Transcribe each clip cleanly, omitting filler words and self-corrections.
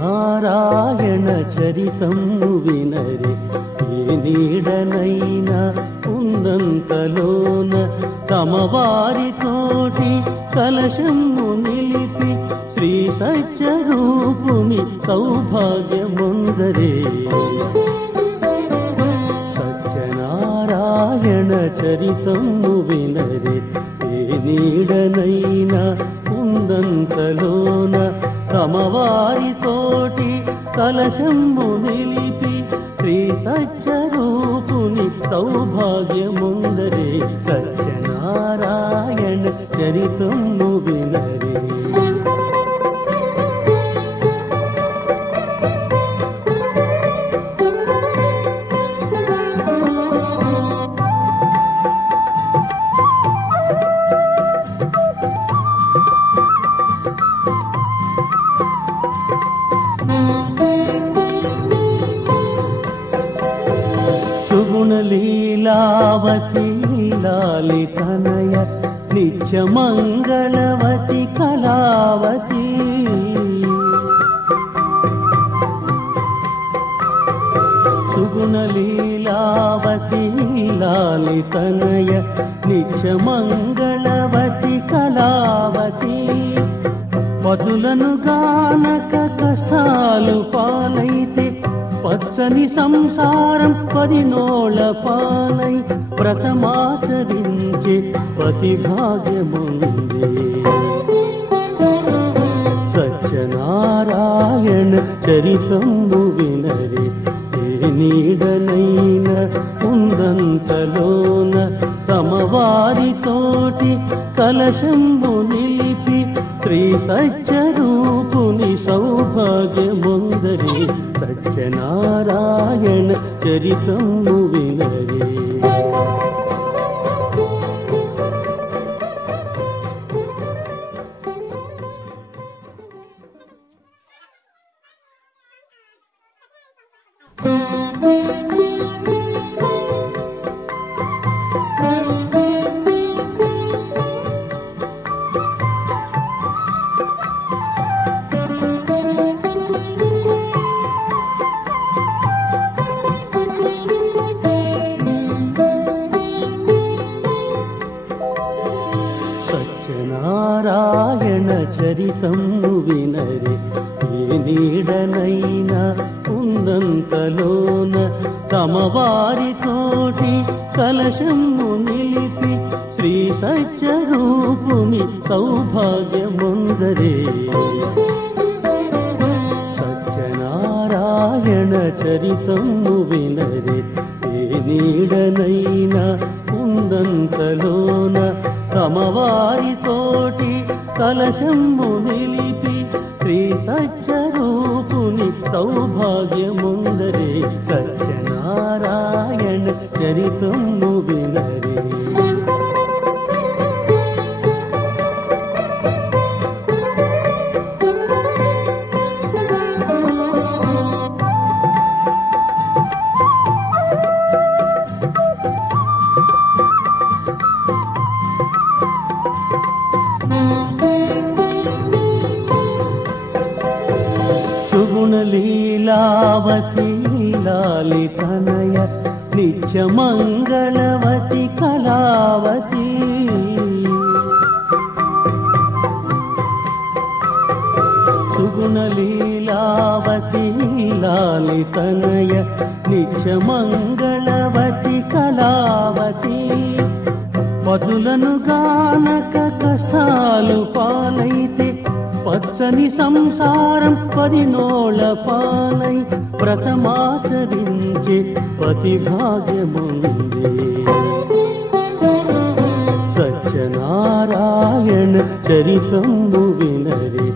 సత్యనారాయణ చరితము వినరే ఏ నీడనైనా ఉన్నంతలోన తమ వారితోటి కలశము నిలిపి శ్రీ సత్యరూపుని సౌభాగ్యముందరే. సత్యనారాయణ చరితము వినరే ఏ నీడనైనా ఉన్నంతలోన తమ వారితోటి కలశము నిలిపి శ్రీ సత్యరూపుని సౌభాగ్యముందరే. సత్యనారాయణ చరితము వినరే. సుగుణలీలావతి లాలితనయ నిత్యమంగళవతి కళావతి. సుగుణలీలావతి లాలితనయ నిత్యమంగళవతి కళావతి. పదులను గానక కష్టాలు పాలైతే పచ్చని సంసారం పదినోళ్ళ పాలై వ్రతమాచరించే పతి భాగ్యముందే. సత్యనారాయణ చరితము వినరే ఏ నీడనైన ఉందంతలోన తమ వారితోటి కలశము నిలిపి శ్రీ సత్యరూపుని సౌభాగ్యముందరే. సత్యనారాయణ చరితము వినరే. సత్యనారాయణ చరితము వినరే ఏ నీడనైనా ఉన్నంతలోన తమ వారితోటి కలశము నిలిపి శ్రీ సత్యరూపుని సౌభాగ్యముందరే. సత్యనారాయణ చరితము వినరే ఏ నీడనైనా ఉందంతలోన తమ వారితోటి కలశము నిలిపి శ్రీ సత్యరూపుని సౌభాగ్యముందరే. సత్యనారాయణ చరితము వినరే. సుగుణలీలావతి లాలితనయ నిత్యమంగళవతి కళావతి. సుగుణలీలావతి లాలితనయ నిత్యమంగళవతి కళావతి. పదులను గానక కష్టాలు పాలైతే పచ్చని సంసారం పదినోళ్ళ పాలై వ్రతమాచరించే పతి భాగ్యముందే. సత్యనారాయణ చరితము వినరే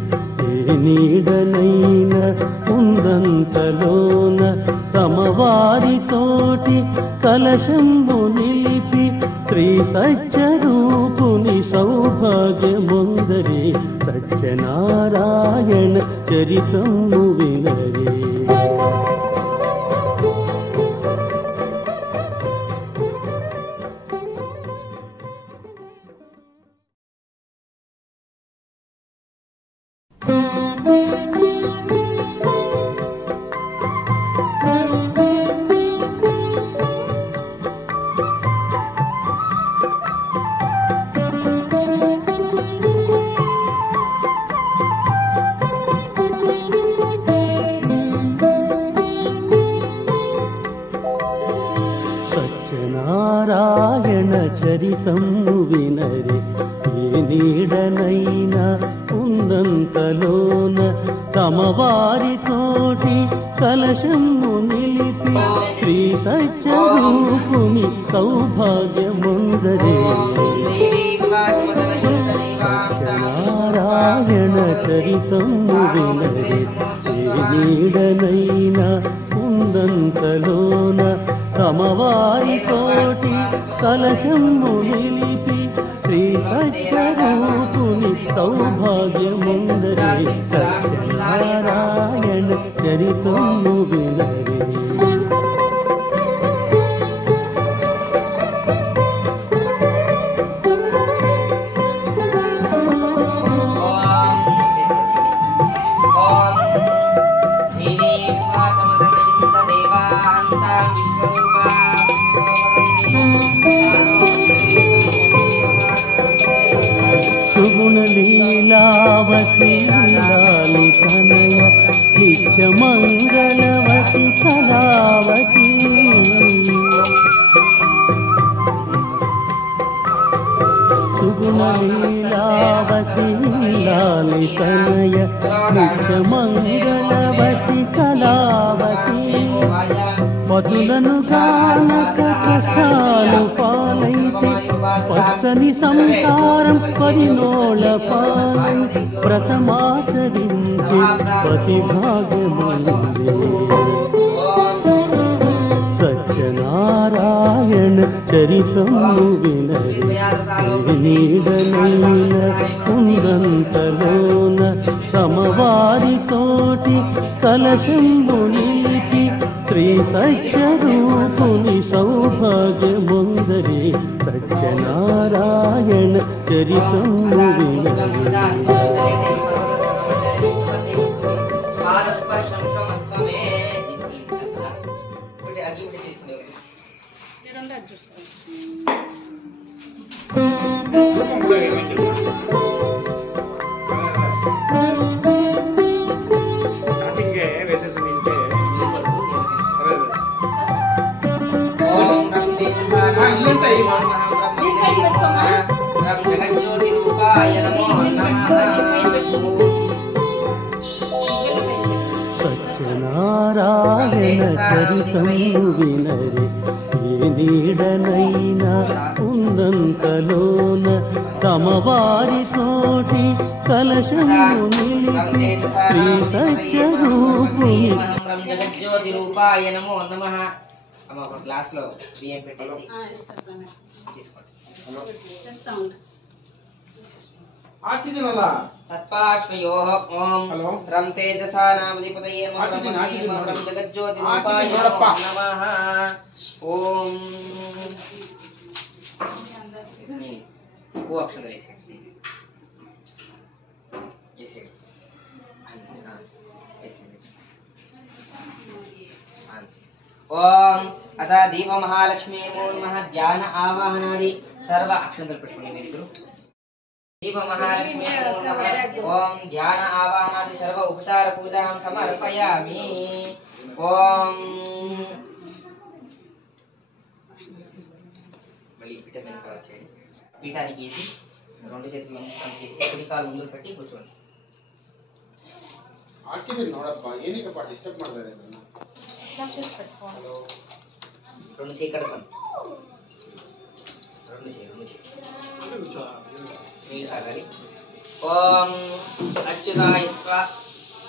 ఏ నీడనైన ఉందంతలోన తమ వారితోటి కలశము నిలిపి శ్రీ సత్యరూపుని సౌభాగ్యముందరి సత్యనారాయణ చరితము వినరే. సత్యనారాయణ చరితము వినరే. ఏ నీడనైనా ఉన్నంతలోన తమ వారితోటి కలశము నిలిపి శ్రీ సత్యరూపుని సౌభాగ్యముందరే. సత్యనారాయణ చరితము వినరే. ఏ నీడనైనా ఉన్నంతలోన తమ వారితోటి కలశము నిలిపి శ్రీ సత్యరూపుని సౌభాగ్యముందరే. సత్యనారాయణ చరితము వినరే. సుగుణలీలావతి లాలి తనయ నిత్య మంగళవతి కళావతి. సుగుణలీలావతి లాలి తనయ నిత్య మంగళవతి కళావతి. పదులను గానక కష్టాలు పాలైతే పచ్చని సంసారం పరినోళ పాలై వ్రతమాచరించి ప్రతిభాగముందే. సత్యనారాయణ చరితము వినరే. నీడనైన ఉన్నంతలోన సమవారితోటి కలశంబు నిలిపి శ్రీ సత్యరూపుని సౌభాగ్యముందరే. సత్యనారాయణ చరితము వినరే. సత్యనారాయణ చరితము వినరే. ఏ నీడనైనా ఉన్నంతలోన తమ వారితోటి కలశము నిలిపి శ్రీ సత్యరూపుని జగజ్యోతి రూపాయ నమో నమః. అమ్మ ఒక గ్లాస్ లో బియ్యం పెట్టేసి తీసుకోండి. తత్పాశ్వయోః ఓం రం తేజసా నామధిపతయే నమః. రం జగజ్యోతి రూపాయ నమః. ఓం ఓ అక్షరం వేసేయండి. ఓం అథ దీప మహాలక్ష్మీ నమః. ధ్యాన ఆవాహనాది సర్వ అక్షంతలు పెట్టుకుని మీరు దీప మహాలక్ష్మీ నమః. ఓం ధ్యాన ఆవాహనాది సర్వ ఉపచార పూజాం సమర్పయామి. ఓం మళ్ళీ పీఠ మీద చేయండి. పీఠానికి వేసి రెండు చేతులు నమస్కారం చేసి కుడి కాలు ముందు పెట్టి కూర్చోండి. రెండు చేయి కడపండి. రెండు చేయి నీళ్ళు తాగాలి. ఓం అచ్యుతాయ స్వాహ.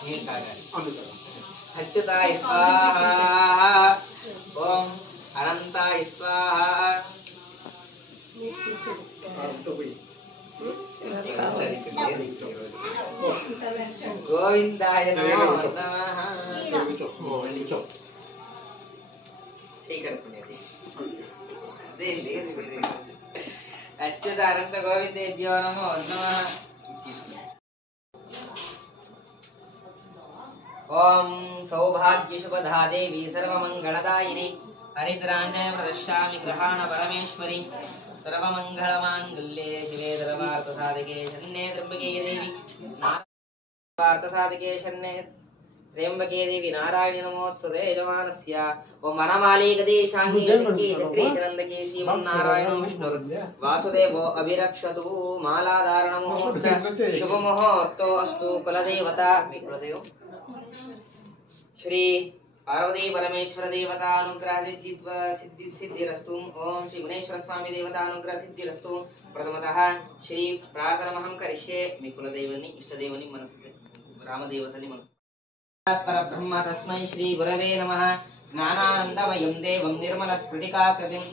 నీళ్ళు తాగాలి. అచ్యుతాయ స్వాహ. ఓం అనంతాయ స్వాహ. గోవిందాయ నమో అచ్యుతానంద గోవిందేభ్యో నమో నమః. ఓం సౌభాగ్యశుభదా దేవి సర్వమంగళదాయిని హరిద్రాంజయ ప్రదశ్యామి గ్రహాణ పరమేశ్వరి సర్వమంగళమాంగళ్యే శివే సర్వార్థసాధకే శరణ్యే త్ర్యంబకే దేవి నారాయణార్థసాధకే శరణ్యే త్ర్యంబకే దేవి నారాయణ నమోస్తుతే యజమానస్య. ఓం వనమాలి గదేశాంగి శంకి చక్రీ చనందకే శ్రీమన్నారాయణం విష్ణుర్ వాసుదేవో అభిరక్షతు. మాలాధారణముహూర్త శుభముహూర్తో అస్తు. కులదేవత మీ కులదేవం శ్రీ పార్వతీ పరమేశ్వర దేవతా అనుగ్రహ సిద్ధిరస్తు. ఓం శ్రీ గుణేశ్వర స్వామి దేవతా అనుగ్రహ సిద్ధిరస్తు. ప్రథమతః శ్రీ ప్రార్థనమహం కరిష్యే. మీ కులదేవుని ఇష్టదేవుని మనసు రామదేవతని మనసు పరబ్రహ్మ తస్మై శ్రీ గురవే నమః. జ్ఞానానందమయం దేవం నిర్మల స్ఫటికాకృతిం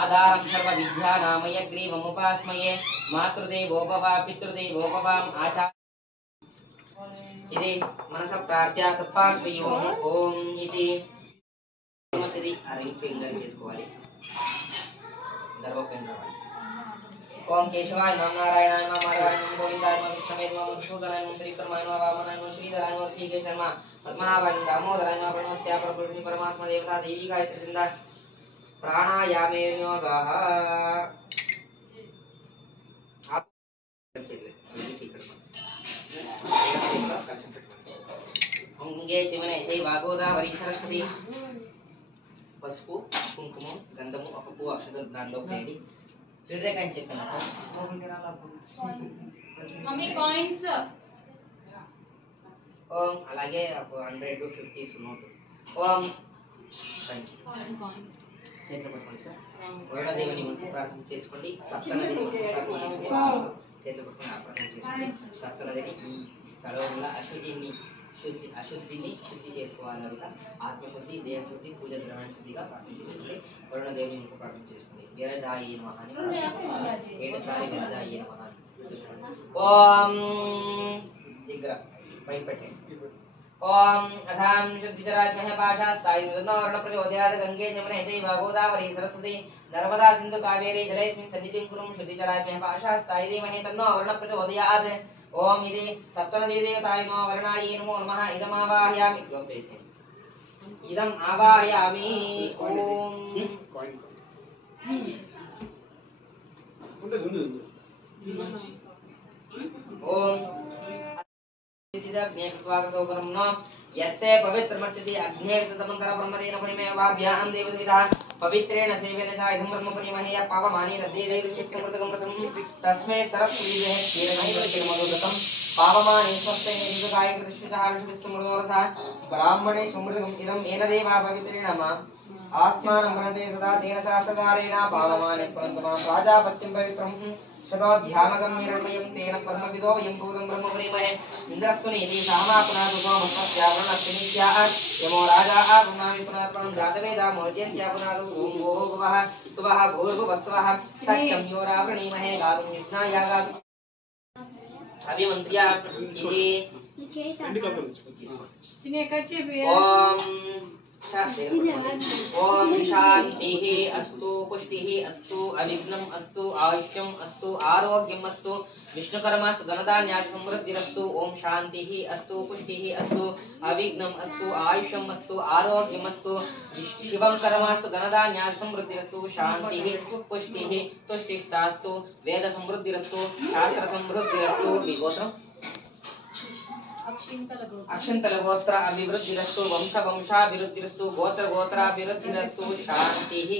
ఆధారం సర్వ విద్యానామయ గ్రీవముపాస్మయే. మాతృదేవోభవ పితృదేవోభవాం ఆచార్య ఇది మనస ప్రార్థ్య తత్పాశ్రయోం. ఓం ఇది మంచిది. ఆ రింగ్ ఫింగర్ చేసుకోవాలి. గర్భపెన్ రావాలి. ఓం కేశవాయ నమః నారాయణాయ నమః మాధవాయ నమః గోవిందాయ నమః కృష్ణాయ నమః మధుసూదనాయ నమః త్రివిక్రమాయ నమః వామనాయ నమః శ్రీధరాయ నమః శ్రీకేశాయ నమః పద్మనాభాయ నమః దామోదరాయ నమః ప్రణవస్య పరపురుషి పరమాత్మ దేవతా దేవీ గాయత్రి చింద ప్రాణాయామే యోగాః. అంగే చివనే శై వాగోదావరి సరస్వతి. పసుపు కుంకుమం గంధము ఒక పువ్వు అక్షతలు దాంట్లో వేయండి. చిడరేకాయని చెప్పాను సార్. ఓం అలాగే 100-50 నోట్. ఓం చేతిలో పట్టుకోండి సార్. వరుణదేవుని మనసు ప్రార్థన చేసుకోండి. సప్తనదిని మనసు ప్రార్థన చేసుకోండి. చేతిలో పట్టుకొని ప్రార్థన చేసుకోండి. సప్తనదిని ఈ స్థలంలో అశుద్ధిని శుద్ధి చేసుకోవాలంట. ఆత్మశుద్ధి దేహశుద్ధి పూజ ద్రవ్య శుద్ధిగా ప్రార్థన చేసుకోండి. వరుణదేవుని మనసు ప్రార్థన చేసుకోండి. విరజాయే నమః అని 7 సార్లు విరజాయే నమః. ఓం దిగ్ర పైన పెట్టండి. ఓం అథాం శుద్ధిచరాజ్మహ పాశాస్తాయుర్వర్ణ ప్రచోదయాత్ గంగే యమునే చైవ గోదావరి సరస్వతి నర్మదా సింధు కావేరీ జలేస్మిన్ సన్నిధిం కురుం శుద్ధిచరాజ్మహ పాశాస్తాయ ధీమహి తన్నో వర్ణ ప్రచోదయాత్. ఓం ఇది సప్తనదీ దేవతాయ నమో వర్ణాయే నమో నమః. ఇదమావాహయామి ఇదం ఆవాహయామి. ఓం ఓం यत्ते पवित्रमर्चति अग्नेर्तमन्तर ब्रह्मदेन परिमेवाभ्यां देवविदः पवित्रेण सेवेन च इदं ब्रह्म परिमहे पावमानि नद्देवैर्चिष्टमृतकं रसं तस्मै सरस्वतीदेः क्षीरमयिर्मधुरतं पावमानि स्वस्तेन निजगाय कृतश्रितः ऋषिस्तमृतोरसः ब्राह्मणे समृतकम् इदं येन देवा पवित्रेण आत्मानं गणते सदा तेन सहस्रकारेण पावमानि परन्तु प्राजापत्यं पवित्रं शतोध्यामकं निरमयं तेन कर्मविदो यं भूतं ब्रह्म परिमहे इन्द्रस्वनीति सामापुनादो मस्त्यावरणस्तिनित्या यमो राजा आपुनामि पुनात्मनं जातवेदा मोर्जन्त्यापुनादो ओं भो भवः सुवः भूर्भुवस्वः तच्चं योरावृणीमहे गातुं यज्ञाया गातुं अभिमन्त्र्या इति ओम शांतिः अस्तु पुष्टिः अस्तु अविघ्नम् अस्तु आयुष्यम् अस्तु आरोग्यम् अस्तु विष्णुकर्मस्तु धनधान्यादि समृद्धिरस्तु. ओम शांतिः अस्तु पुष्टिः अस्तु अविघ्नम् अस्तु आयुष्यम् अस्तु आरोग्यम् अस्तु शिवं कर्मस्तु धनधान्यादि समृद्धिरस्तु. शांतिः पुष्टिः तुष्टिश्चास्तु वेद समृद्धिरस्तु शास्त्र समृद्धिरस्तु. विगोत्रम् अक्षंतल गोत्र अभिवृद्धिरस्तु वंश वंशाभिवृद्धिरस्तु गोत्र गोत्राभिवृद्धिरस्तु. शांतिः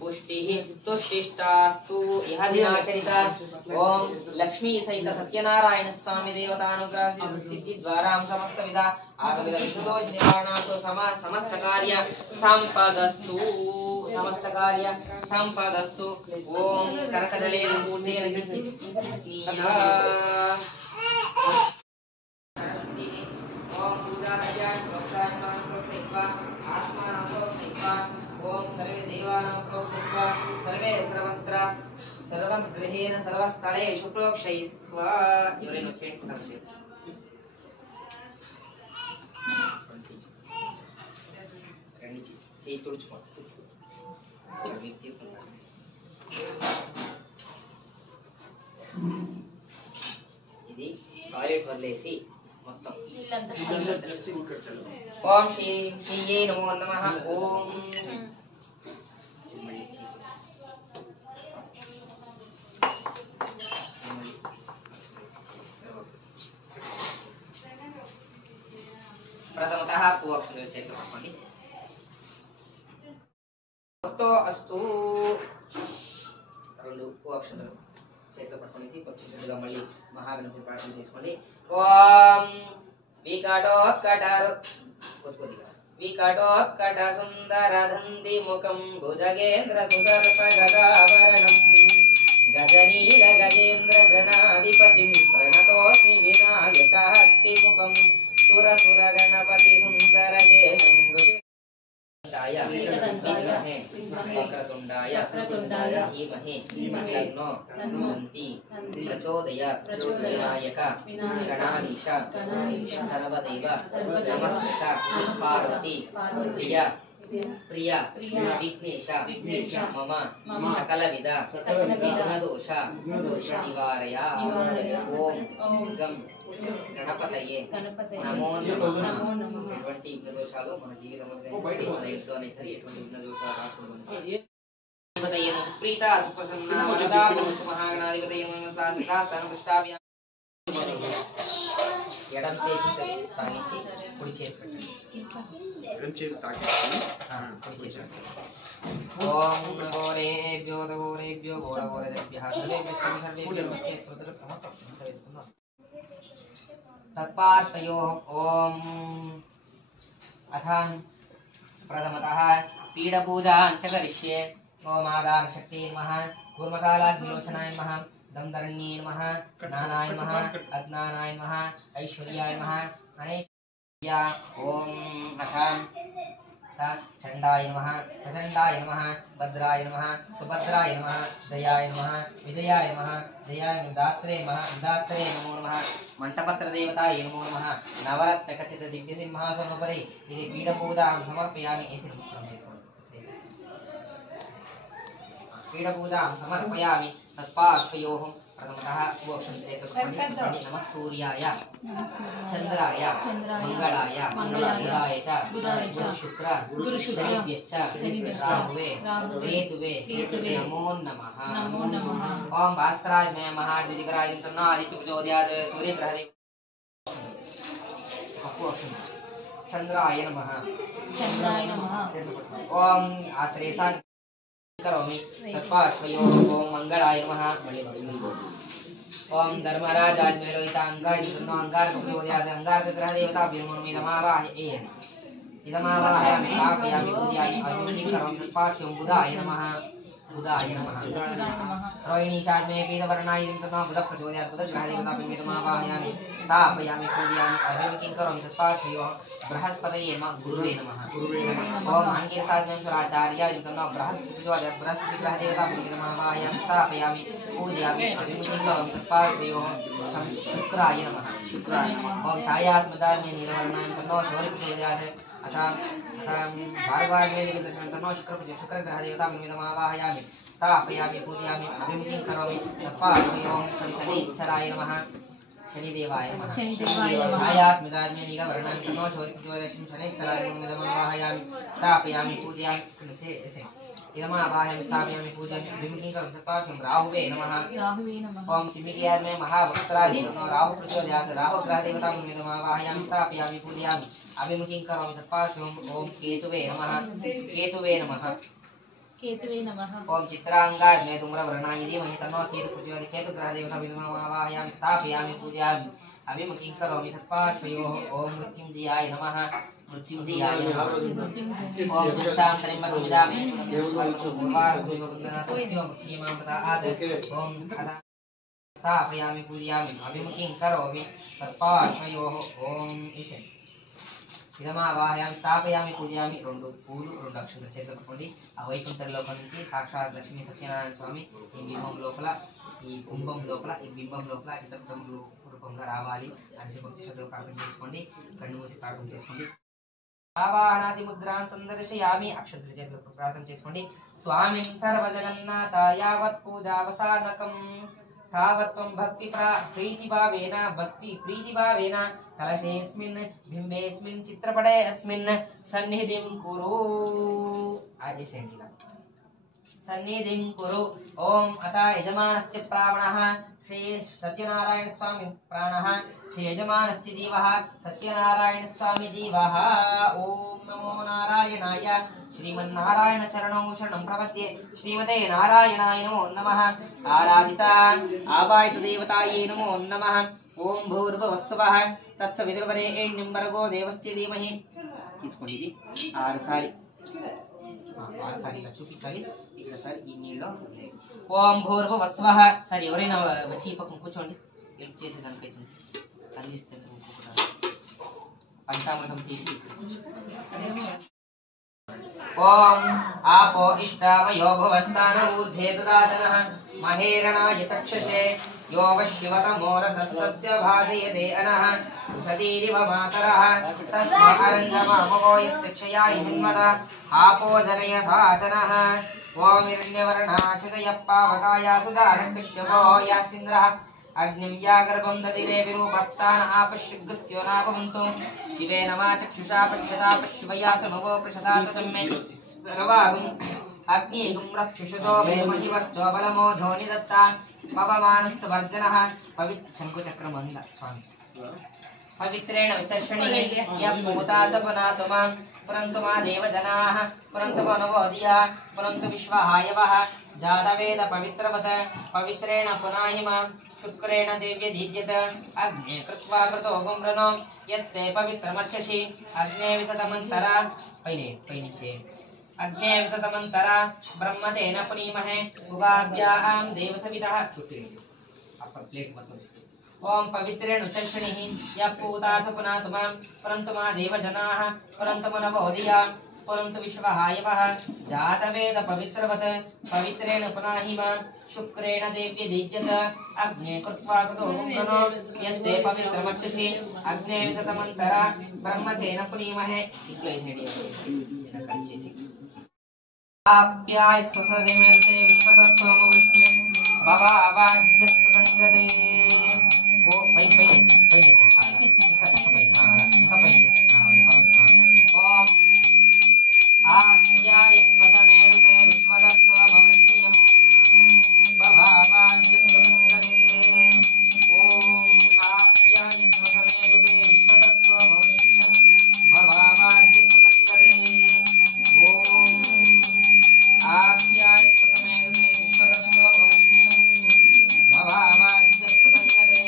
पुष्टिः तुष्टिश्चास्तु. यह दिनाचरिता ओम लक्ष्मी सहित सत्यनारायण स्वामी देवतानुग्रह सिद्धि द्वारा समस्त विधा आगमित विद्युदोष निवारणार्थो समस्त कार्य संपदस्तु. समस्त कार्य संपदस्तु. ओम करकजलेन पूर्णेन ओम पूजार्यान् प्रोक्षान् प्रोक्षित्वा आत्मानं प्रोक्षित्वा ओम सर्वे देवानां प्रोक्षित्वा सर्वे सर्वत्र सर्वगृहेण सर्वस्थलेषु प्रोक्षयित्वा ఎవరైనా వచ్చేయండి కొంచెం రండి చేయి తుడుచుకోండి ఇది టాయిలెట్ వదిలేసి మొత్తం ఓం శ్రీ శ్రీయే నమో నమః ఓం प्रथमतः पूवक्षुले చేతులు పట్టుకోండి భక్తో అస్తు రెండు పూవక్షులు చేతులు పట్టుకొని పక్షిగా మళ్ళీ మహాగణపతి ప్రార్థన చేసుకోండి ఓం వికటోత్కటరు కొద్దిగా వికటోత్కట సుందర దంది ముఖం భుజగేంద్ర సుదర్శ గదాభరణం గజనీల గజేంద్ర గణాధిపతిం ప్రణతోస్మి వినాయక హస్తి ముఖం సుర సుర గణపతి సుందర కేశం ృతిండాయ వక్రతుండాయ ధీమహి తన్నో దంతి ప్రచోదయాత్ వినాయక గణాధీశ సర్వదేవ నమస్కృత పార్వతి ప్రియ ప్రియ విఘ్నేశ మమ సకల విధ విఘ్నదోష నివారయ ఓం గం గణపతయే నమో నమః ఎటువంటి విఘ్న దోషాలు మన జీవితంలో ఎటువంటి విఘ్న దోషాలు రాకూడదు గణపతయే సుప్రీత సుప్రసన్న వరదా భవంతు మహాగణాధిపతయే నమః స్థానం పృష్ఠాభ్యాం ఎడం చేతి తాగించి కుడి చేతి పెట్టండి ఎడం చేతి తాగించి కుడి చేతి పెట్టండి ఓం గోరేభ్యో గోరేభ్యో గోరగోరేభ్యః సర్వేభ్యః సర్వేభ్యో నమస్తే శ్రోతలు క్రమపక్షంత వేస్తున్నాం तत्पार्श्वयोः ओम अथान प्रथमतः पीडपूजां च करिष्ये ओम आधारशक्ति नमः कूर्मकालाग्निलोचनाय नमः दमदरण्ये नमः ज्ञानाय नमः अज्ञानाय नमः ऐश्वर्याय नमः अनैश्वर्या ओम अथान चंडाय नमः प्रचंडाय नमः भद्राय नमः सुभद्राय नमः दयाय नमः विजयाय नमः जयाय दात्रे नमः दात्रे नमो नमः मंटपत्र देवताय नमो नमः नवरत्न खचित दिव्य सिंहासनोपरि इति पीडपूजां समर्पयामि ऐसे पीडपूजां समर्पयामि तत्पार्श्वयोः प्रथमतः नमः सूर्याय चंद्राय मंगलाय बुधाय च गुरुशुक्र राहुवे केतुवे नमो नमः ओम भास्कराय मे महाद्वितीकराय तन्नो आदित्य प्रचोदयात् सूर्यग्रहदेव चंद्राय नमः ओम आत्रेसा करोमि तत्पार्श्वयोः ओम मंगलाय नमः ओम धर्मराजाय मे लोहितांगाय तन्नो अंगारक प्रचोदयात् अंगारक ग्रहदेवताभ्यो नमो इदमावाहये इदमावाहयामि स्थापयामि पूजयामि अग्निं करोमि तत्पार्श्वं बुधाय नमः बुधाय नमः रोहिणी शाद्मे पीतवर्णाय तन्नो बुध प्रचोदयात् बुध ग्रहदेवताभ्यो इदमावाहयामि स्थापयामि पूजयामि अग्निं करोमि तत्पार्श्वयोः बृहस्पतये नमः गुरुवे नमः ओम आंगिर शाद्मे सुराचार्याय तन्नो बृहस्पति प्रचोदयात् बृहस्पति ग्रहदेवताभ्यो इदमावाहयामि स्थापयामि पूजयामि अग्निं करोमि तत्पार्श्वयोः शुक्राय नमः ओम छायात्मदाय नीलवर्णाय तन्नो शौर्य प्रचोदयात् अथां भार्गवाय तन्नो शुक्र ग्रहदेवताभ्यो इदमावाहयामि स्थापयामि पूजयामि अभिमुखीं करोमि तत्पार्श्वयोः शनीश्चराय नमः शनिदेवाय नमः छायात्मदाय नीलवर्णाय तन्नो शौर्य प्रचोदयात् शनीश्चराय नमः इदमावाहयामि स्थापयामि पूजयामि इदमावाहयामि स्थापयामि पूजयामि अभिमुखीं करोमि तत्पार्श्वं राहुवे नमः ओम सिंहिकाय में महावक्त्राय तन्नो राहु प्रचोदयात् राहु ग्रहदेवताभ्यो इदमावाहयामि स्थापयामि पूजयामि अभिमुखीं करोमि तत्पार्श्वं ओम केतुवे नमः केतुवे नमः ओम चित्रांगाय में धूम्रवर्णाय धीमहि तन्नो केतु प्रचोदयात् केतु ग्रहदेवताभ्यो इदमावाहयामि स्थापयामि पूजयामि अभिमुखीं करोमि तत्पार्श्वयोः ओम मृत्युंजयाय नमः मृत्युंजयाय नमः ओम शिक्षां त्र्यम्बकमुजामि ओम स्थापयामि पूजयामि अभिमुखीं करोमि तत्पार्श्वयोः ओम इसे ఇదమావాహయామి స్థాపయామి పూజయామి 2 పూలు 2 అక్షంతలు చేతిలో పట్టుకోండి. ఆ వైకుంఠ లోపల నుంచి సాక్షాత్ లక్ష్మీ సత్యనారాయణ స్వామి ఈ బింబం లోపల ఈ బింబం లోపల చిత్తపటం రూపంగా రావాలి అని భక్తి శ్రద్ధగా ప్రార్థన చేసుకోండి. కళ్ళు మూసి ప్రార్థన చేసుకోండి. ఆవాహనాది ముద్రాన్ సందర్శయామి అక్షంతల చేతిలో ప్రార్థన చేసుకోండి. స్వామిన్ సర్వజగన్నాథ యావత్ పూజావసానకం తావత్వం భక్తి ప్రీతిభావేన కలశేస్మిన్ బింబేస్మిన్ చిత్రపటే అస్మిన్ సన్నిధిం కురు ఆదేశండి సన్నిధిం కురు. ఓం అత యజమానస్య ప్రాణః శ్రీ సత్యనారాయణ స్వామి ప్రాణః శ్రీ యజమానస్య జీవః సత్యనారాయణ స్వామి జీవః. ఓం నమో నారాయణాయ శ్రీమన్నారాయణ చరణౌ శరణం ప్రపద్యే శ్రీమతే నారాయణాయ నమో నమః. ఆరాధిత ఆవాహిత దేవతాయే నమో నమః. ఓం భూర్భువస్సువః తత్సవితుర్వరేణ్యం భర్గో దేవస్య ధీమహి. తీసుకోండి. ఇది 6 సారి ఇలా చూపించాలి. ఇక్కడ సార్ ఈ నీళ్ళలో ఓం భూర్భువస్సువః. సరే ఎవరైనా వచ్చి ఈ పక్కన కూర్చోండి. హెల్ప్ చేసేదానికైతే అందిస్తే పంచామృతం తీసి ఓం ఆపో ఇష్టావయో భువస్థాన ఊర్ధ్వే దదాతనః మహేరణాయ చక్షుషే యోగ శివతమోరసస్తస్య భాజయతే అనః సుసదీరివ మాతరః తస్మారంజమామవో యస్యక్షయాయ జన్మద ఆపో జనయథాచనః. ఓం హిరణ్యవర్ణాచుతయ పావకాయ సుధారకృష్యవో యాసింద్రః అగ్నిం యాగర్భం దదిరే విరూపస్థాన ఆపశుగ్గస్యో నాపవంతు శివే నమా చక్షుషా పశ్యతా పశ్యవయాతు భవో ప్రశతాతు తమ్మే సర్వాగం అగ్నిగుం రక్షుషుతో వేమహివర్చో బలమోధో నిదత్తా పవమానస్సు వర్జనః శంకుచక్రమంద స్వామి పవిత్రేణ విచర్షణి యపూతా సపనాతు మాం పురంతు మా దేవజనాః పురంతు మనవోదియా పురంతు విశ్వహాయవః జాతవేద పవిత్రవత పవిత్రేణ పునాహి మాం శుక్రేణ దేవ్య దీజ్యత అగ్నే కృత్వా కృతో గుమ్రనో యత్తే పవిత్రమర్చసి అగ్నే వితతమంతర పైనించే అగ్నే వితతమంతర బ్రహ్మతేన పునీమహే ఉపాభ్యాం దేవసవితః చుట్టి అప్పర్ ప్లేట్ మొత్తం. ఓం పవిత్రేణ ఉచర్షణిః యపూతాస పునాతు మాం పురంతు మా దేవజనాః పురంతు మనవోదియా పురంతు విశ్వహాయవః జాతవేద పవిత్రవత్ పవిత్రేణ పునాహి మాం శుక్రేణ దేవ్య దీజ్యత అగ్నే కృత్వా కృతో గుమ్రనో యత్తే పవిత్రమర్చసి అగ్నే వితతమంతర బ్రహ్మతేన పునీమహే. ఇంట్లో వేసేది కలిసేసి ఆప్యాయ స్వసదేమేతే విశ్వతత్వము విష్ణుం భవావాజ్యస్తంగదే. ఓ పై ఓం ఆప్యాయ స్వసమేతే విశ్వతత్వము విష్ణుం భవావాజ్యస్తంగదే. ఓం ఆప్యాయ స్వసమేతే విశ్వతత్వము విష్ణుం భవావాజ్యస్తంగదే. ఓం ఆప్యాయ స్వసమేతే విశ్వతత్వము విష్ణుం భవావాజ్యస్తంగదే.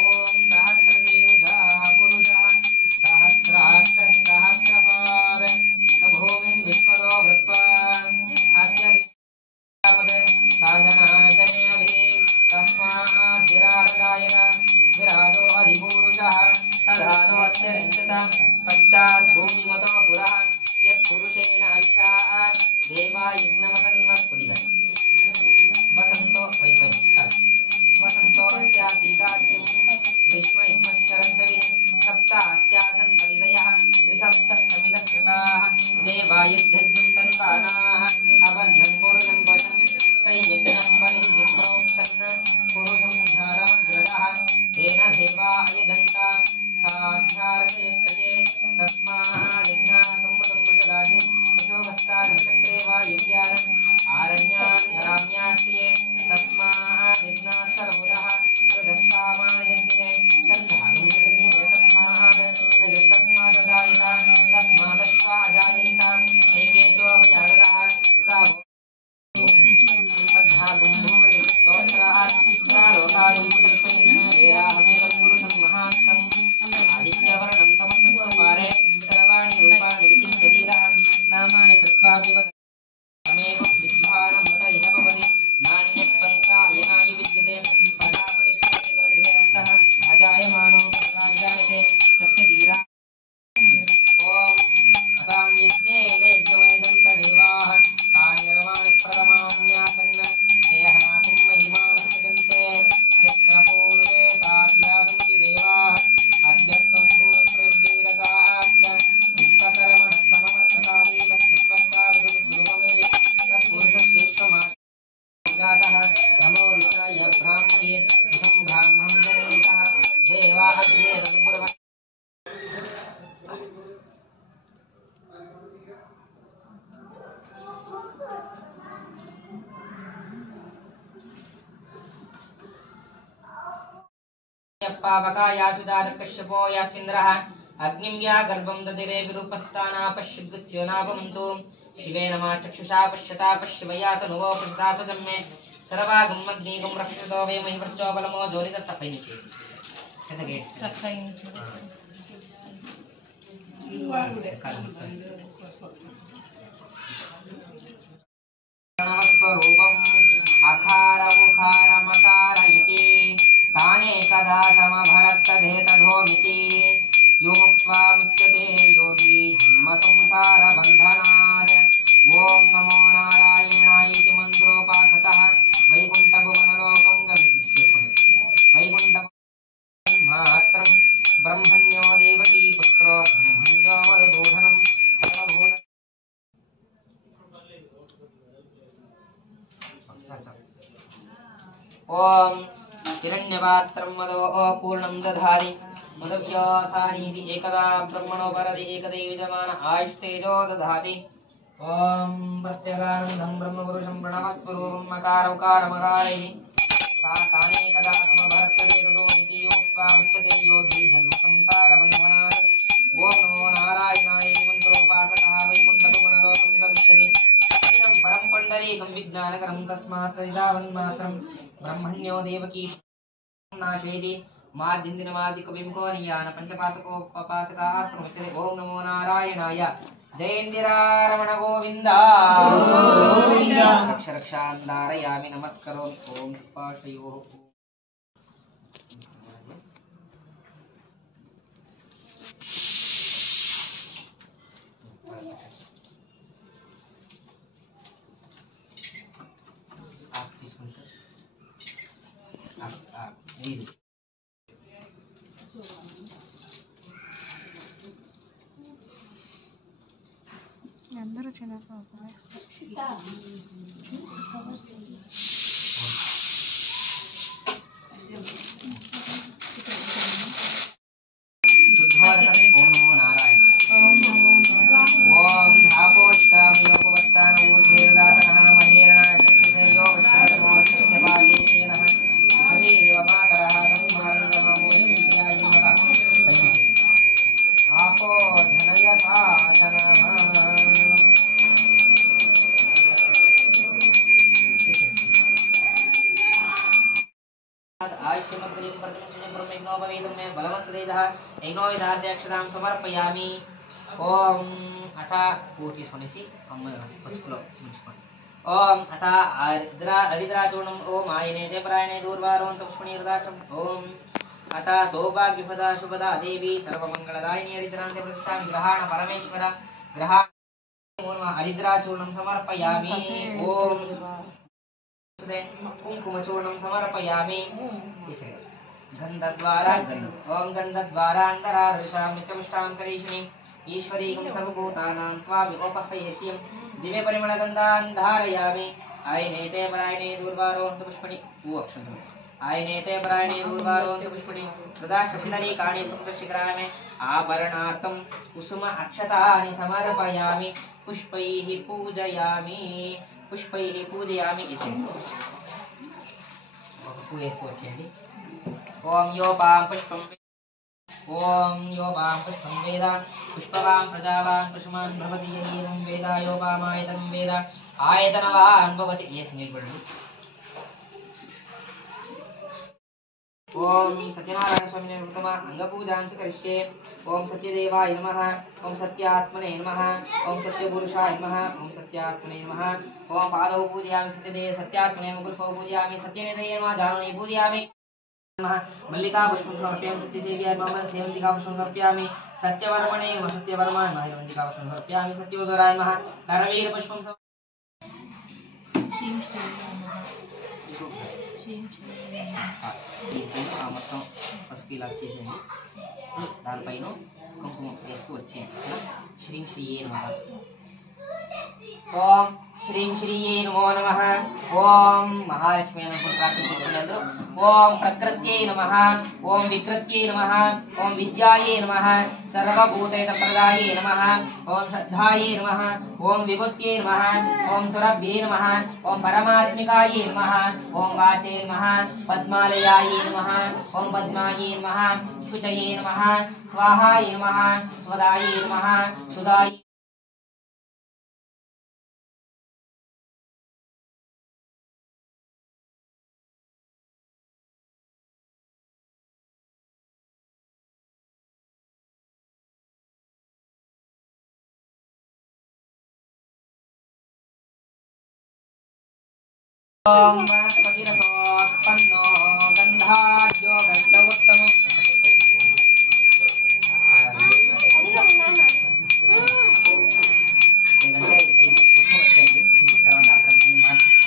ఓం సహస్రశీర్షా పురుషః సహస్రాక్ష సహస్రపాద సభూమిం విశ్వతో వృత్వా అస్య సాధనానచనేభి తస్మాత్ విరాడగాయన విరాజో అధిపూరుషః తధాతోత్తిష్ఠత పశ్చాత్ భూమిమతో పురః యత్పురుషేణ అవిషా దేవా యజ్ఞమతన్వత్పుదిగై వసంతో వసంతో అస్యాసీదాజ్యం గ్రీష్మ యుగ్మశరద్రవి సప్త అస్యాసన్ పరిదయః త్రిసప్తః సమిదకృతాః దేవా యజ్ఞం తన్వానాః అబద్ధం పురుషం వశం తైయజ్ఞం పరిధి ప్రోక్షన్న పురుషం ధారమగ్రదః తేన దేవా అయజంత సాధ్యార్షయస్తయే తస్మాద్ యజ్ఞా సంవృతం వృషదాజిం పశోభస్తాన్ చక్రే వా యజ్ఞానం पावकाया सुजातकश्यपो यासीन्द्रः अग्निं या गर्भं ददिरे विरूपस्थाना पश्युद्गस्य नाभवन्तु शिवे नमः चक्षुषा पश्यता पश्यवया तनुवो पश्यता तजन्मे सर्वागं मग्निगं रक्षतो वे महि वर्चो बलमो जोरिदत्तपै निचे कत गेट्स तत्पै निचे स्वरूपम् अकार उकार मकार इति ताने कदा समभरत्तदेतधोमिति यो मुक्त्वा मुच्यते योगी जन्म संसार बन्धनात् ओम नमो नारायणाय इति मंत्रोपासकः वैकुंठभुवनलोकं वैकुंठमात्रं ब्रह्मण्यो देवकी पुत्रो ब्रह्मण्यो मधुसूदनं सर्वभूत ओम हिरण्यपात्रं मदो पूर्णं दधाति मदव्यासानीति एकदा ब्रह्मणो परदि एकदैव जमान आयुष्तेजो दधाति ओम प्रत्यगानन्दं ब्रह्मपुरुषं प्रणवस्वरूपं मकारमकारिः ताने कदा समभरत्तते तदोमिति उक्त्वा मुच्यते योगी जन्म संसारबन्धनात् ओम नमो नारायणाय मंत्रोपासकः वैकुण्ठभुवनलोकं गमिष्यति इदं परं पुण्डरीकं विज्ञानकरं तस्मात् तदिदावन्मात्रं ब्रह्मण्यो देवकी नाशयति माद्यन्दिनमादिकविमुखोनियान पंचपातकोपपातकात्मुच्यते ओम नमो नारायणाय जयेन्द्रारमण गोविंद रक्ष रक्षान्धारयामि नमस्करोमि ओम पाशयोः అందరూ చిన్నప్పుడు ओम नमो नारायण ओम धापोष्टामयोपवत्तान ऊर्ध्वेर्दातनः महेरणाय चक्षुषयो विश्वमोक्षस्य पादेते नमः सतीरिव मातरः तस्मारङ्गममोहित्याय नमः आपो धनयथा तनः आयुष्यमग्निं प्रतिमुच्यते ब्रह्मज्ञोपवेदं मे बलवत्सदेजः यज्ञोविधार्ध्यक्षतां समर्पयामि ओम अथ पूर्ति सोनेसी हम पसुलो मुंचकोंడి ओम अथ हरिद्राचूर्णं ओम आयनेते परायणे दूर्वारोन्त पुष्पणीर्दाशं ओम अथ सौभाग्यपदा शुभदा देवी सर्वमंगलदायिनी हरिद्रान्ते प्रतिष्ठां ग्रहाण परमेश्वर ग्रहाण हरिद्राचूर्णं समर्पयामि ओम कुंकुमचूर्णं समर्पयामि गन्धद्वारा ओम गन्धद्वारा अन्तरादर्शां नित्यपुष्टां करीषिणीं ईश्वरीं सर्वभूतानां त्वामिकोपहयेष्यं दिव्य परिमलगन्धान् धारयामि आयनेते परायणे दूर्वारोऽन्त पुष्पणि आयनेते परायणे दूर्वारोऽन्त पुष्पणि हृदाष्टपुण्डरीकाणि सप्तशिखरामि आभरणार्थं कुसुम अक्षतानि समर्पयामि पुष्पैः पूजयामि इसे पूजेస్తూ వచ్చేయండి ओम यो पां पुष्पं वेद पुष्पवां प्रजावान् पशुमान् भवति यैनं वेद यो पामायतनं वेद आयतनवान् भवति ये निलबडंడి ओम सत्यनारायण स्वामी नमः अंगपूजां करिष्ये ओम सत्यदेवाय नमः ओम सत्यात्मने नमः ओम सत्यपुरुषाय नमः ओम सत्यात्मने नमः ओम पादौ पूजयामि सत्यात्मने गुरुफौ पूजयामि सत्यनिधये नमः जानने पूजयामि नमः मल्लिका पुष्पं समर्पयामि सत्यसेव्याय नमः सेवन्तिका पुष्पं समर्पयामि सत्यवर्मणे नमः सत्यवर्माय नमः हिरण्यका पुष्पं समर्पयामि सत्योदराय नमः नरवीर पुष्पं మొత్తం పసుపు ఇలా చేసేయండి దానిపైన కుంకుమ వేస్తూ వచ్చేయండి శ్రీ శ్రీయే నమః ఓం శ్రీం శ్రీయే నమో నమః. ఓం మహాలక్ష్మి అనుకుని ప్రార్థించుకోండి అందరూ. ఓం ప్రకృత్యై నమః. ఓం వికృత్యై నమః. ఓం విద్యాయే నమః. సర్వభూతైత ప్రదాయే నమః. ఓం శ్రద్ధాయే నమః. ఓం విభూత్యై నమః. ఓం సురభ్యే నమః. ఓం పరమాత్మికాయే నమః. ఓం వాచే నమః. పద్మాలయాయే నమః. ఓం పద్మాయే నమః. శుచయే నమః. స్వాహాయే నమః. స్వదాయే నమః. సుదాయే ఓం వనస్పతిరసోత్పన్నో గంధాఢ్యో గంధవత్తమం. లేదంటే ఈ పుష్పం వచ్చేయండి. తర్వాత అక్కడ నేను మార్చిస్తాను.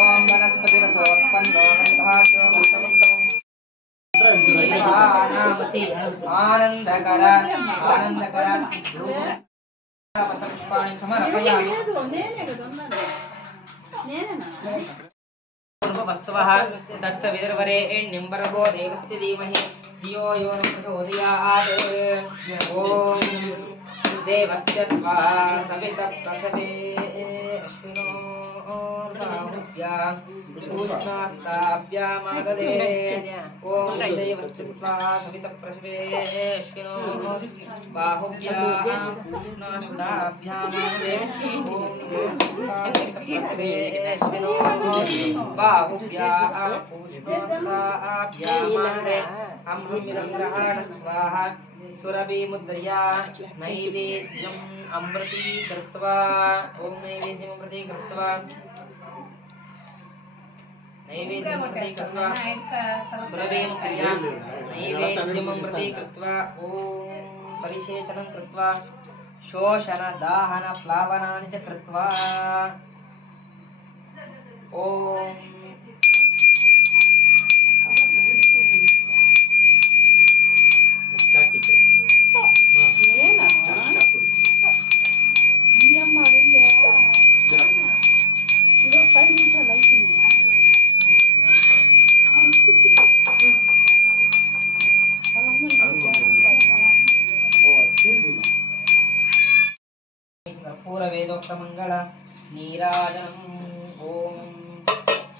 ఓం వనస్పతిరసోత్పన్నో గంధాఢ్యో గంధవత్తమం. ఆనందకర ఆనందకర పత్రపుష్పాణి సమర్పయామి. పూర్వవస్వః తత్సవితుర్వరేణ్యం భర్గో దేవस्य ధీమహి ధియో యో న ప్రచోదయాత్. ఓం దేవस्य త్వా సవితః ప్రసవే అశ్వినో బాహుభ్యాం ఉష్ణాస్తాభ్యామాదదే. ఓం దేవस्य త్వా సవితః ప్రసవే అశ్వినో బాహుభ్యాం ఉష్ణాస్తాభ్యామాదదే. ఓం దేవस्य త్వా సవితః ప్రసవే అశ్వినో బాహుభ్యాం ఉష్ణాస్తాభ్యామాదదే. అమృమిరంగ్రహణ స్వాహా. సురభిముద్రయా నైవేద్యం అమృతీకృత్వా. ఓం నైవేద్యం అమృతీకృత్వా నైవేద్యం అమృతీకృత్వా సురభిముద్రయా నైవేద్యం అమృతీకృత్వా. ఓం పరిశేచనం కృత్వా శోషణ దాహన ప్లావనాని చ కృత్వా. ఓం కర్పూర వేదోక్త మంగళ నీరాజనం. ఓం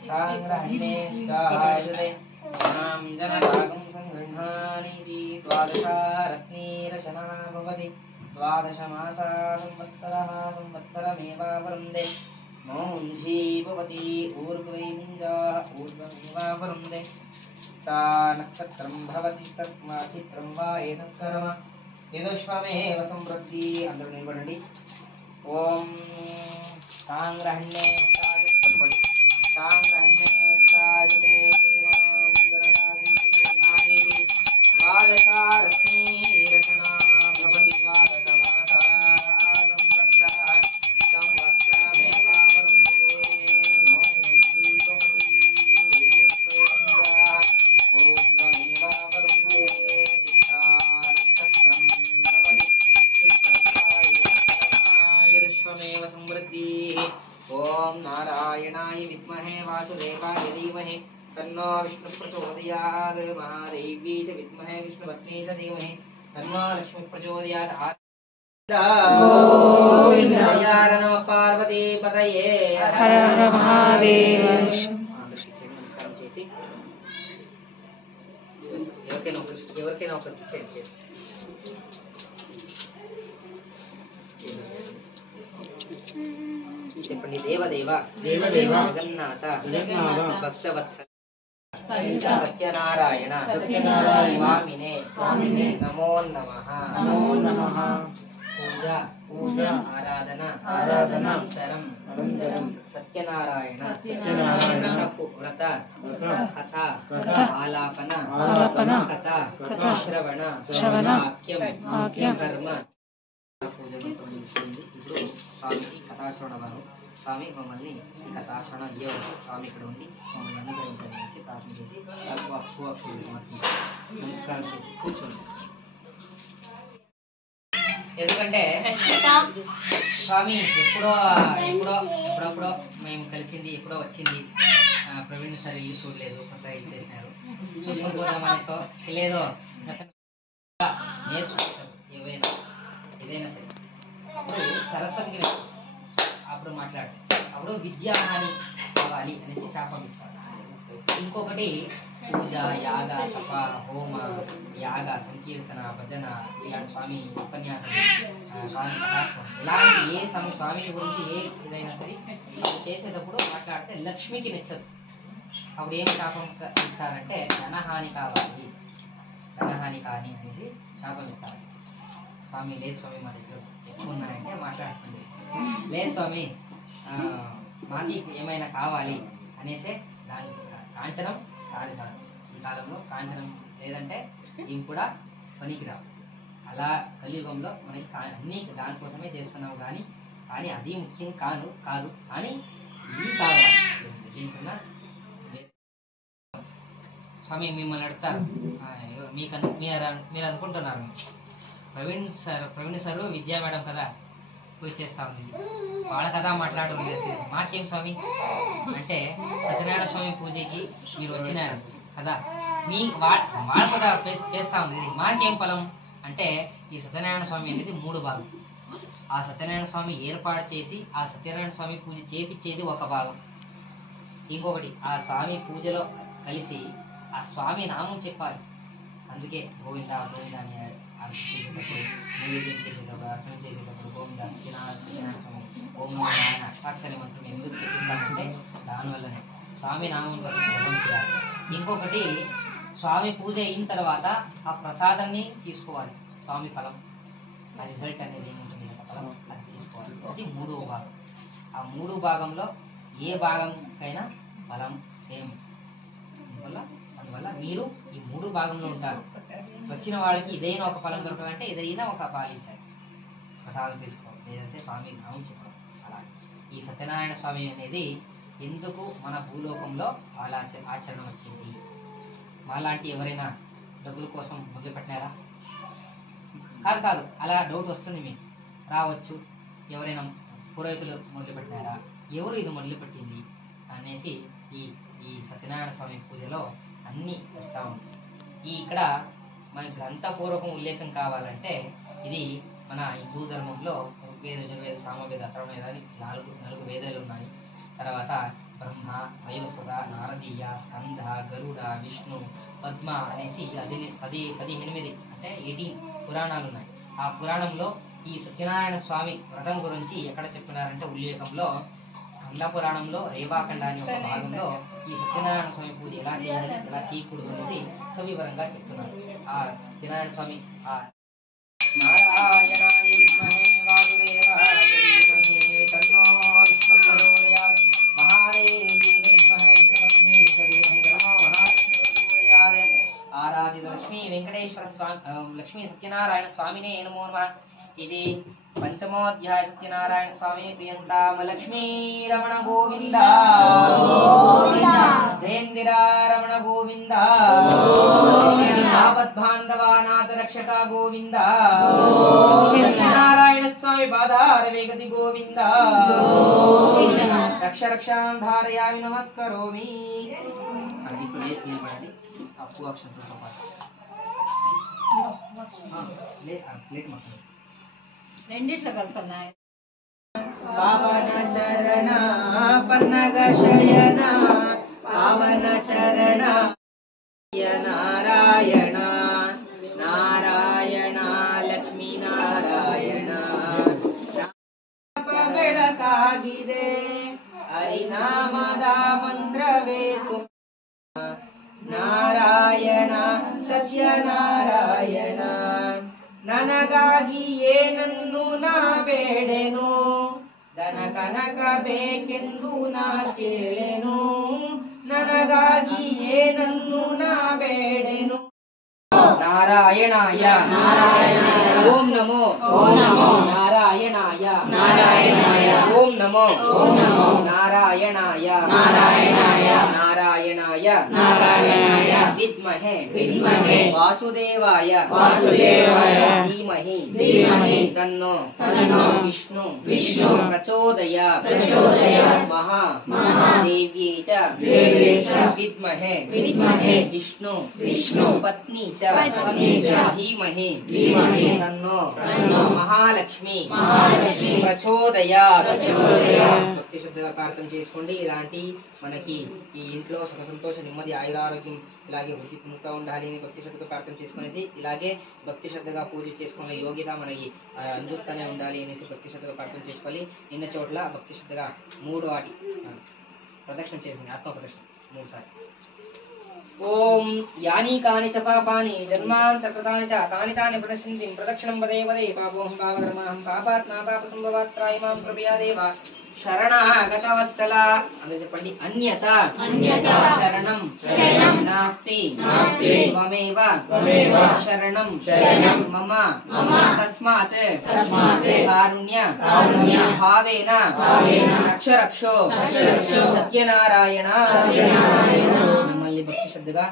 సాంగ్రహణే చాయుదే నాం జనరాగం సంగృహ్ణానిది. ద్వాదశారత్నీరశనः భవతి. ద్వాదశమాసా సంవత్సరः సంవత్సరమేవావరుందే. మౌంషీ భవతి ఊర్ధ్వై ముంజాः ఊర్ధ్వమేవావరుందే. తా నక్షత్రం భవతి చిత్రం వా ఏతత్కర్మ యదుష్వమేవ సంవృద్ధి. అందరూ నిలబడండి. ఓం సాంగ్రహణ్యే పట్టుకోండి. సాంగ్రహణ్యే చాయుతే మాం జనరాగం సంగృహ్ణానిది. ద్వాదశారత్నీరశనా భవతి. ద్వాదశమాసా సంవత్సరः సంవత్సరమేవావరుందే. మౌంషీ భవతి ఊర్ధ్వై ముంజాः ఊర్ధ్వమేవావరుందే. చిత్తా నక్షత్రం భవతి. చిత్రం వా ఏతత్కర్మ యదుష్వమేవ సంవృద్ధిः. ఓం నారాయణాయ విద్మహే వాసుదేవాయ ధీమహి తన్నో విష్ణు ప్రచోదయాత్. మహాదేవ్యై చ విద్మహే విష్ణుపత్న్యై చ ధీమహి తన్నో లక్ష్మీ ప్రచోదయాత్. గోవిందయార నమః పార్వతీపతయే హర హర మహాదేవ. నమస్కారం చేసి ఎవరికైనా ఒకరికి చేయండి. చెప్పండి. దేవదేవ దేవదేవ జగన్నాథ జగన్నాథ భక్తవత్సల సత్యనారాయణ సత్యనారాయణ స్వామినే స్వామినే నమో నమః. నమో నమః. పూజ పూజ ఆరాధన ఆరాధన అనంతరం అనంతరం సత్యనారాయణ సత్యనారాయణ వ్రత వ్రత కథ కథ ఆలాపన ఆలాపన కథ కథ శ్రవణ శ్రవణ వాక్యం వాక్యం కర్మ. ఇప్పుడు స్వామికి కథాశ్రవణ వారు. స్వామి మమ్మల్ని ఈ కథాశ్రవణ అయ్యేవారు స్వామి ఇక్కడ ఉండి మమ్మల్ని అనుగ్రహించాలని ప్రార్థన చేసి అప్పు సమర్పించి నమస్కారం చేసి కూర్చోండి. ఎందుకంటే స్వామి ఎప్పుడప్పుడో మేము కలిసింది ఎప్పుడో వచ్చింది. ప్రవీణ్ సార్ ఇల్లు చూడలేదు, కొత్తగా ఇచ్చేసినారు, చూసుకొని పోదామని. సో లేదో నేర్చుకుంటారు ఏదైనా సరే. అప్పుడు సరస్వతికి అప్పుడు మాట్లాడు, అప్పుడు విద్యాహాని కావాలి అనేసి శాపమిస్తాడు. ఇంకొకటి పూజ, యాగ, తప, హోమ, యాగ, సంకీర్తన, భజన, ఇలాంటి స్వామి ఉపన్యాసం, స్వామి కథాస్వామి, ఇలాంటి ఏ స్వామి గురించి ఏదైనా సరే చేసేటప్పుడు మాట్లాడితే లక్ష్మికి నచ్చదు. అప్పుడు ఏం శాపం ఇస్తారంటే ధనహాని కావాలి, ధనహాని కాని అనేసి శాపం ఇస్తారు. స్వామి లేదు స్వామి మా దగ్గర ఎక్కువ ఉన్నాయంటే మాట్లాడుతుంది, లేదు స్వామి మాకు ఏమైనా కావాలి అనేసే దాని కాంచనం కాని కాదు. ఈ కాలంలో కాంచనం లేదంటే ఏం కూడా పనికిరావు. అలా కలియుగంలో మనకి అన్నీ దానికోసమే చేస్తున్నావు కానీ అది ముఖ్యం కాదు కానీ ఇది కావాలి. దీనికన్నా స్వామి మిమ్మల్ని అడుగుతారు, మీరు అనుకుంటున్నారు ప్రవీణ్ సార్ విద్యా మేడం కదా పూజ చేస్తా ఉంది, వాళ్ళ కదా మాట్లాడడం లేదు, మాకేం స్వామి అంటే సత్యనారాయణ స్వామి పూజకి మీరు వచ్చినారు కదా, వాళ్ళ కదా చేస్తా ఉంది, మాకేం ఫలం అంటే ఈ సత్యనారాయణ స్వామి అనేది 3 భాగం. ఆ సత్యనారాయణ స్వామి ఏర్పాటు చేసి ఆ సత్యనారాయణ స్వామి పూజ చేపించేది ఒక భాగం. ఇంకొకటి ఆ స్వామి పూజలో కలిసి ఆ స్వామి నామం చెప్పాలి. అందుకే గోవింద గోవింద అని అర్చన చేసేటప్పుడు, నైవేద్యం చేసేటప్పుడు, అర్చన చేసేటప్పుడు గోవింద సత్యనారాయణ స్వామి ఓం నమో నారాయణ అష్టాక్షరి మంత్రం ఎందుకు చెప్పిస్తామంటే దానివల్లనే స్వామి నామం జపం చేయాలి. ఇంకొకటి స్వామి పూజ అయిన తర్వాత ఆ ప్రసాదాన్ని తీసుకోవాలి. స్వామి ఫలం ఆ రిజల్ట్ అనేది ఏముంటుంది ఫలం అది తీసుకోవాలి. అది 3వ భాగం. ఆ 3 భాగంలో ఏ భాగంకైనా ఫలం సేమ్. అందువల్ల మీరు ఈ 3 భాగంలో ఉంటారు. వచ్చిన వాళ్ళకి ఇదైనా ఒక ఫలం దొరకాలంటే ఇదైనా ఒక పాలించాలి, ప్రసాదం తీసుకోవాలి, లేదంటే స్వామి నామం చెప్పడం. అలా ఈ సత్యనారాయణ స్వామి అనేది ఎందుకు మన భూలోకంలో ఆచరణ వచ్చింది? మాలాంటి ఎవరైనా డబ్బుల కోసం మొదలుపెట్టినారా? కాదు, అలా డౌట్ వస్తుంది మీకు, రావచ్చు. ఎవరైనా పురోహితులు మొదలుపెట్టినారా? ఎవరు ఇది మొదలుపెట్టింది అనేసి ఈ సత్యనారాయణ స్వామి పూజలో అన్నీ వస్తూ ఉంటాయి. ఇక్కడ మన గ్రంథపూర్వకం ఉల్లేఖం కావాలంటే ఇది మన హిందూ ధర్మంలో ఋగ్వేద, యజుర్వేద, సామవేద, అథర్వవేద అని 4 వేదాలు ఉన్నాయి. తర్వాత బ్రహ్మ, వైవస్వత, నారదీయ, స్కంద, గరుడ, విష్ణు, పద్మ అనేసి 18 అంటే 18 పురాణాలు ఉన్నాయి. ఆ పురాణంలో ఈ సత్యనారాయణ స్వామి వ్రతం గురించి ఎక్కడ చెప్పినారంటే ఉల్లేఖంలో స్కంద పురాణంలో రేవాఖండ అనే ఒక భాగంలో ఈ సత్యనారాయణ స్వామి పూజ ఎలా చేయాలి, ఎలా చేయకూడదు అనేసి సవివరంగా చెప్తున్నారు. ఆ సత్యనారాయణ స్వామి ఆరాధిత లక్ష్మీ వెంకటేశ్వర స్వామి లక్ష్మీ సత్యనారాయణ స్వామినే నమో నమః. ఇది 5వ సత్యనారాయణ స్వామి ప్రియంతామ లక్ష్మీ రమణ గోవింద జయంతిరా రమణ గోవింద యావద్బాంధవానాథ రక్షక గోవింద సత్యనారాయణ స్వామి బాధార వేగతి గోవింద రక్ష రక్షాం ధారయామి నమస్కరోమి. అది ఇప్పుడు వేసి నిలబడండి. అప్పు అక్షంతలతో పాటు ప్లేట్ మొత్తం రెండిట్లో కలుపుతున్నాయి. పావన చరణ పన్నగ శయన పావన చరణ నారాయణ నారాయణ లక్ష్మీ నారాయಣ ಬೆಳಕಾಗಿದೆ ಹರಿನಾಮದ ಮಂತ್ರವೇ ನಾರಾಯಣ ಸತ್ಯನಾರಾಯಣ ನನಗಾಗಿ ಏನನ್ನು ನಾ ಬೇಡೆನು ಧನ ಕನಕ ಬೇಕೆಂದು ನಾ ಕೇಳೆನು ನನಗಾಗಿ ಏನನ್ನು ನಾ ಬೇಡೆನು ನಾರಾಯಣಾಯ ನಾರಾಯಣಾಯ ಓಂ ನಮೋ ನಾರಾಯಣಾಯ ನಾರಾಯಣಾಯ ಓಂ ನಮೋ ನಾರಾಯಣಾಯ ನಾರಾಯಣಾಯ ನಾರಾಯಣ నారాయణాయ విద్మహే వాసుదేవాయ ధీమహి తన్నో విష్ణు ప్రచోదయాత్ మహాదేవ్యై చ విద్మహే విష్ణు పత్ని చ ధీమహి తన్నో మహాలక్ష్మి ప్రచోదయాత్. భక్తి శ్రద్ధగా ప్రార్థన చేసుకోండి. ఇలాంటి మనకి ఈ ఇంట్లో సుఖ సంతోష నెమ్మది ఆయురారోగ్యం ఇలాగే వృద్ధి పొందుతూ ఉండాలి అని భక్తి శ్రద్ధగా ప్రార్థన చేసుకునేసి ఇలాగే భక్తి శ్రద్ధగా పూజ చేసుకునే యోగ్యత మనకి అందిస్తూనే ఉండాలి అనేసి భక్తి శ్రద్ధగా ప్రార్థన చేసుకోవాలి. నిన్న చోట్ల భక్తి శ్రద్ధగా 3 వాటి ప్రదక్షిణ చేసుకుని ఆత్మ ప్రదక్షిణ 3 సార్లు. ఓం యాని కాని చ పాపాని జన్మాంతర్కృతాని చ తాని తాని ప్రదక్షిణంతి ప్రదక్షిణం వదే వదే పాపోహం పాపకర్మహం పాపాత్ నా పాప సంభవాత్ త్రాయిమాం కృపయాదేవ శరణాగతవత్సల అని చెప్పండి. అన్యత శరణం నాస్తి త్వమేవ శరణం మమ తస్మాత్ కారుణ్య భావేన రక్షరక్షో సత్యనారాయణ. మమ్మల్ని భక్తి శ్రద్ధగా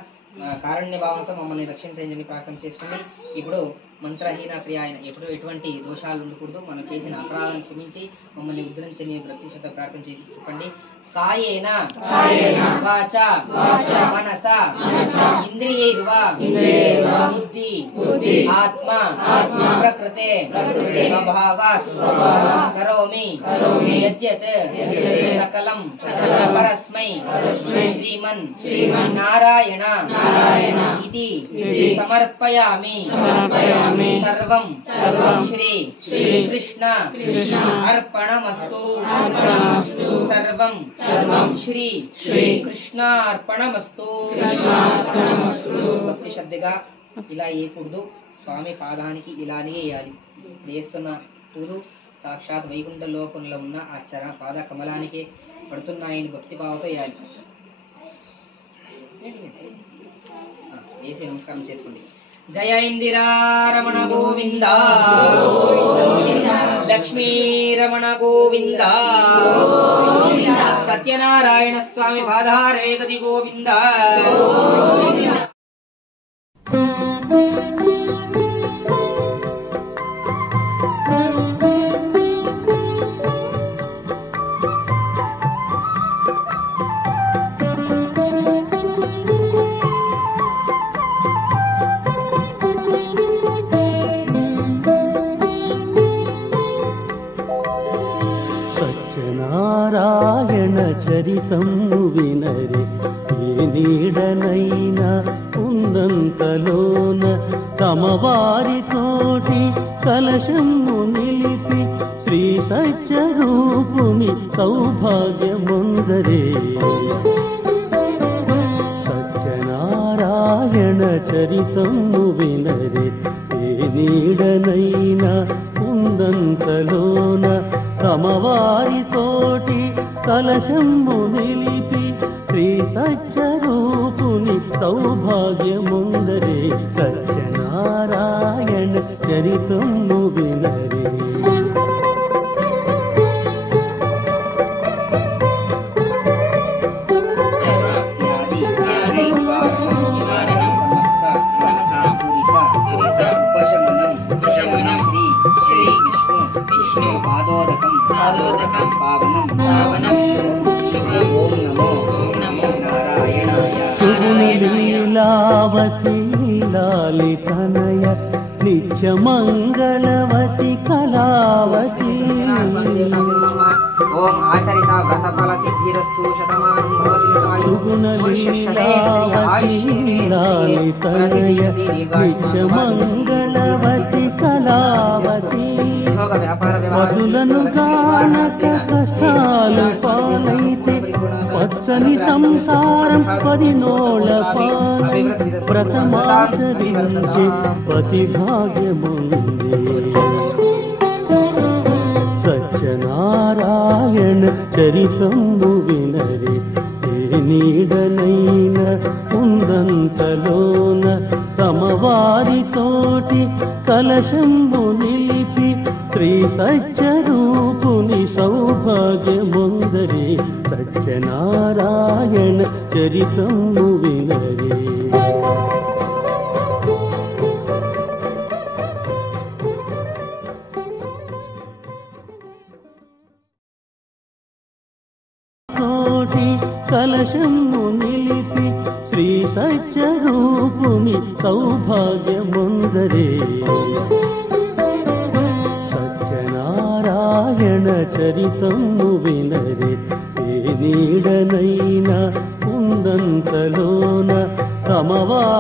కారుణ్య భావంతో మమ్మల్ని రక్షించని ప్రార్థన చేసుకోండి. ఇప్పుడు మంత్రహీన క్రియ ఆయన ఎప్పుడు ఎటువంటి దోషాలు ఉండకూడదు. మనం చేసిన అపరాధాలను క్షమించి మమ్మల్ని ఉద్ధరించని భక్తి శ్రద్ధ ప్రార్థన చేసి చెప్పండి. కాయేన వాచా మనసా ఇంద్రియైర్వా బుద్ధి ఆత్మ ప్రకృతే స్వభావాత్ కరోమి యద్యత్ సకలం పరస్మై శ్రీమన్ నారాయణ ఇతి సమర్పయామి. సర్వం శ్రీ కృష్ణ అర్పణమస్తు. సర్వం శ్రీ కృష్ణార్పణమస్తు. భక్తి శ్రద్ధగా ఇలా వేయకూడదు. స్వామి పాదానికి ఇలానే వేయాలి. వేస్తున్న పూలు సాక్షాత్ వైకుంఠ లోకంలో ఉన్న ఆ పాద కమలానికి పడుతున్నాయని భక్తి భావంతో వేయాలి. వేసి నమస్కారం చేసుకోండి. జయ ఇందిరారమణ గోవింద లక్ష్మీ రమణ గోవింద సత్యనారాయణ స్వామి పాదారవేగతి గోవింద. చరితము వినరే ఏ నీడనైనా ఉన్నంతలోన తమ వారితోటి కలశము నిలిపి శ్రీ సత్యరూపుని సౌభాగ్యముందరే. సత్యనారాయణ చరితము వినరే ఏ నీడనైనా ఉన్నంతలోన తమ వారితోటి కలశము నిలిపి శ్రీ సత్యరూపుని సౌభాగ్యముందరే. సత్యనారాయణ చరితము వినరే. పాదోదకం పావనం ఓం నమో నారాయణాయ. లీలావతి లాలితనయ నిత్యమంగళవతి కళావతి. ఓం ఆచరిత వ్రత ఫల సిద్ధిరస్తు శతమానం భవతి. లాలితనయ నిత్యమంగళవతి కళావతి. పదులను గానక కష్టాలు పాలైతే పచ్చని సంసారం పదినోళ పాలై వ్రతమాచరించే పతి భాగ్యముందే. సత్యనారాయణ చరితము వినరే ఏ నీడనైన ఉందంతలోన తమ వారితోటి కలశము నిలిపి శ్రీ సత్యరూపుని సౌ సౌభాగ్యముందరి సత్యనారాయణ చరితము వినరే. కోటి కలశము నిలిపి శ్రీ సత్యరూపుని సౌభాగ్యముందరే. సత్యనారాయణ చరితము వినరే. ఏ నీడనైనా ఉందంతలోన తమవారి